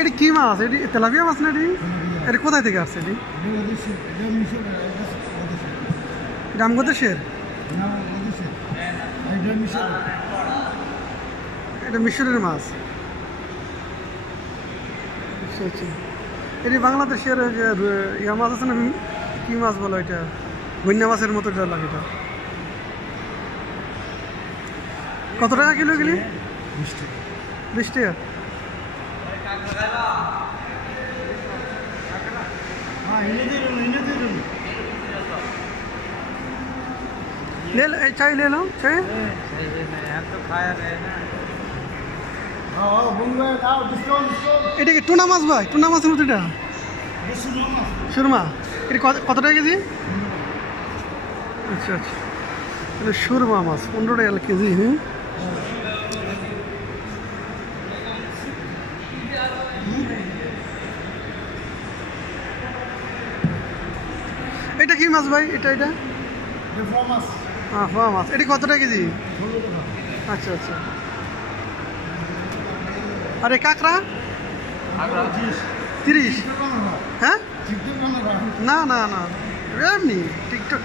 এটি কি মাছ? এটি তেলাপিয়া মাছ না? এটি কোথায় থেকে আসছে? এটি রামগদেশের? এটা মিশরের মাছ। আচ্ছা আচ্ছা। এটি বাংলাদেশের ইয়া মাছ আছে না, কি মাছ বলো এটা? বন্যা মাছের মতো যা লাগে। এটা কত টাকা কিলো গেলি? 20 টাকা। চাই ले लो चाय। এটা কি টুনা মাছ ভাই? টুনা মাছের মতো এটা? সুরমা। এটা কত টাকা কেজি? আচ্ছা আচ্ছা, এটা সুরমা মাছ 15 টাকা কেজি। হ্যাঁ, এটা কি মাছ ভাই? এটা ফোয়া মাছ। এটা কত টাকা কেজি? আচ্ছা আচ্ছা। আরে কাঁকড়া? 30। হ্যাঁ, না না না, এমনি টিকটক।